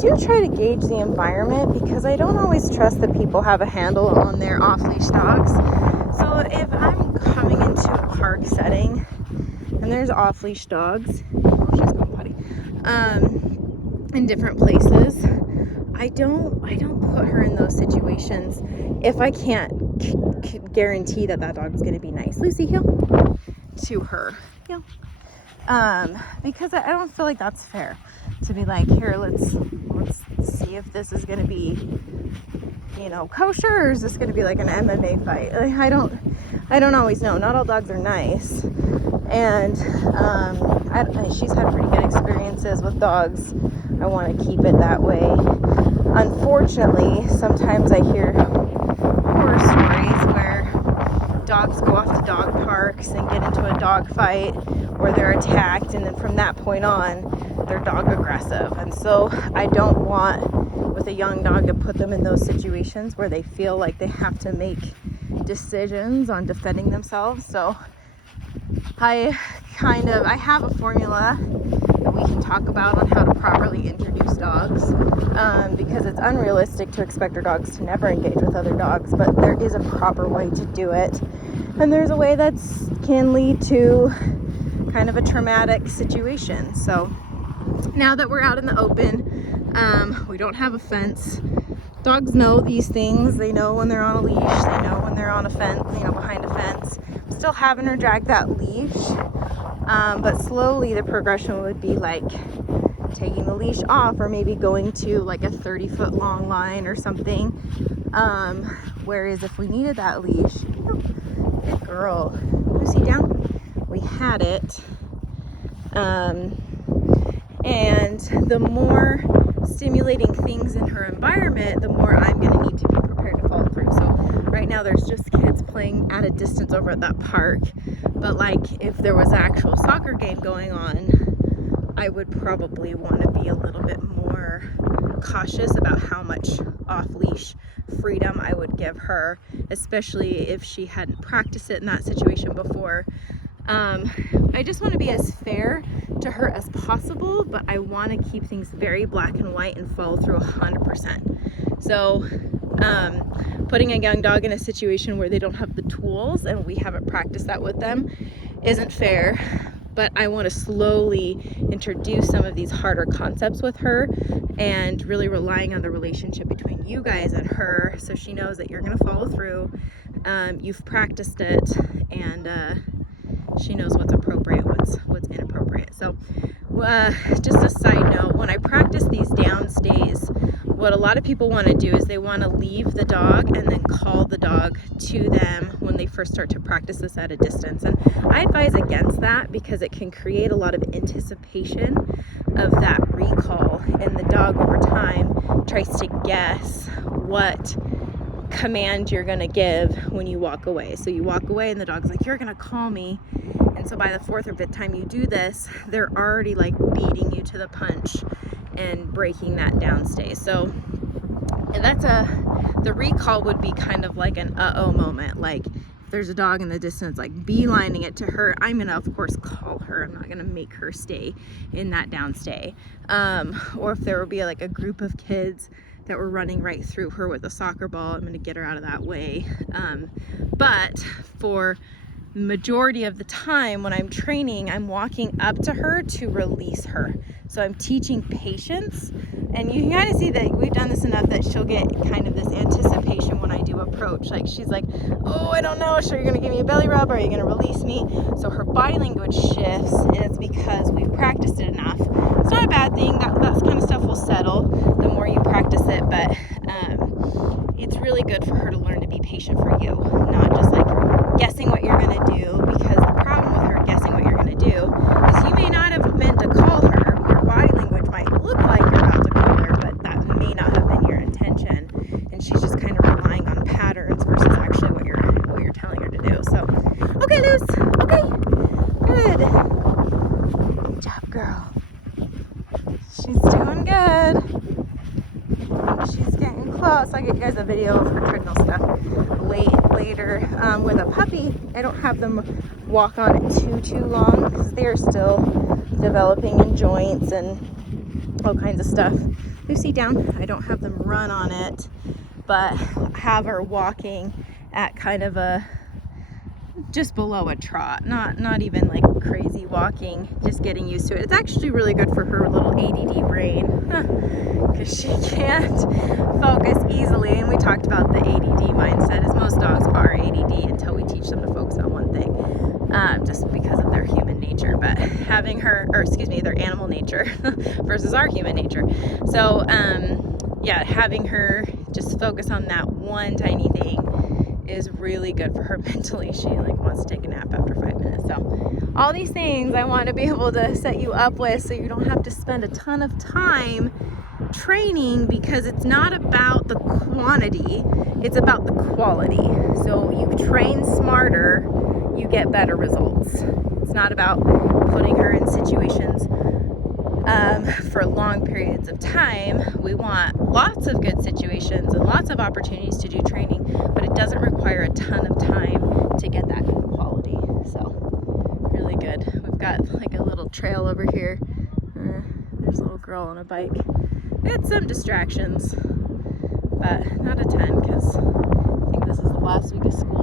do try to gauge the environment because I don't always trust that people have a handle on their off-leash dogs. So if I'm coming into a park setting and there's off-leash dogs, oh, she's going potty, in different places, I don't put her in those situations if I can't guarantee that dog is going to be nice. Lucy, heel to her, heel. Because I don't feel like that's fair to be like, here, let's see if this is going to be, kosher, or is this going to be like an MMA fight? Like, I don't always know. Not all dogs are nice, and she's had pretty good experiences with dogs. I want to keep it that way. Unfortunately, sometimes I hear horror stories where dogs go off to dog parks and get into a dog fight, or they're attacked, and then from that point on, they're dog aggressive. And so I don't want, with a young dog, to put them in those situations where they feel like they have to make decisions on defending themselves. So I have a formula that we can talk about on how to properly introduce dogs, because it's unrealistic to expect our dogs to never engage with other dogs, but there is a proper way to do it, and there's a way that can lead to kind of a traumatic situation. So now that we're out in the open, we don't have a fence. Dogs know these things. They know when they're on a leash. They know when they're on a fence, behind a fence. I'm still having her drag that leash, but slowly the progression would be like taking the leash off, or maybe going to like a 30-foot long line or something. Whereas if we needed that leash, good girl, Lucy, down. We had it, and the more stimulating things in her environment, the more I'm going to need to be prepared to follow through. So right now there's just kids playing at a distance over at that park, but like if there was an actual soccer game going on, I would probably want to be a little bit more cautious about how much off-leash freedom I would give her, especially if she hadn't practiced it in that situation before. I just want to be as fair to her as possible, but I want to keep things very black and white and follow through 100%. So putting a young dog in a situation where they don't have the tools and we haven't practiced that with them isn't fair, but I want to slowly introduce some of these harder concepts with her, and really relying on the relationship between you guys and her, so she knows that you're going to follow through. You've practiced it, and she knows what's appropriate, what's inappropriate. So just a side note, when I practice these down stays, what a lot of people want to do is they want to leave the dog and then call the dog to them when they first start to practice this at a distance. And I advise against that, because it can create a lot of anticipation of that recall, and the dog over time tries to guess what command you're gonna give when you walk away. So you walk away and the dog's like, you're gonna call me. And so by the 4th or 5th time you do this, they're already like beating you to the punch and breaking that downstay. So the recall would be kind of like an uh-oh moment. Like if there's a dog in the distance, like beelining it to her, I'm gonna of course call her. I'm not gonna make her stay in that downstay. Or if there would be like a group of kids that were running right through her with a soccer ball, I'm going to get her out of that way. But for the majority of the time when I'm training, I'm walking up to her to release her. So I'm teaching patience, and you can kind of see that we've done this enough that she'll get kind of this anticipation when I do approach. Like she's like, oh, I don't know, so you're going to give me a belly rub, or are you going to release me? So her body language shifts, and it's because we've practiced it enough. It's not a bad thing. That kind of stuff will settle the more you practice it, but it's really good for her to learn to be patient for you, not just like guessing what you're going to do, because the problem with her guessing what you're going to do is you may not have meant to call her. Your body language might look like you're about to call her, but that may not have been your intention, and she's just kind of relying on patterns versus actually what you're telling her to do. So, okay, Luce. Okay, good. Good job, girl. She's doing good. She's getting close. I'll get you guys a video of her treadmill stuff later. With a puppy, I don't have them walk on it too long, because they're still developing in joints and all kinds of stuff. Lucy down. I don't have them run on it, but have her walking at kind of a just below a trot, not even like crazy walking, just getting used to it. It's actually really good for her little ADD brain because she can't focus easily, and we talked about the ADD mindset, as most dogs are ADD until we teach them to focus on one thing, just because of their human nature. But having her, or excuse me, their animal nature versus our human nature. So yeah, having her just focus on that one tiny thing is really good for her mentally. She like wants to take a nap after 5 minutes. So all these things I want to be able to set you up with so you don't have to spend a ton of time training, because it's not about the quantity, it's about the quality. So you train smarter, you get better results. It's not about putting her in situations for long periods of time. We want lots of good situations and lots of opportunities to do training, but it doesn't require a ton of time to get that good quality. So really good. We've got like a little trail over here. There's a little girl on a bike. We had some distractions, but not a ton, because I think this is the last week of school.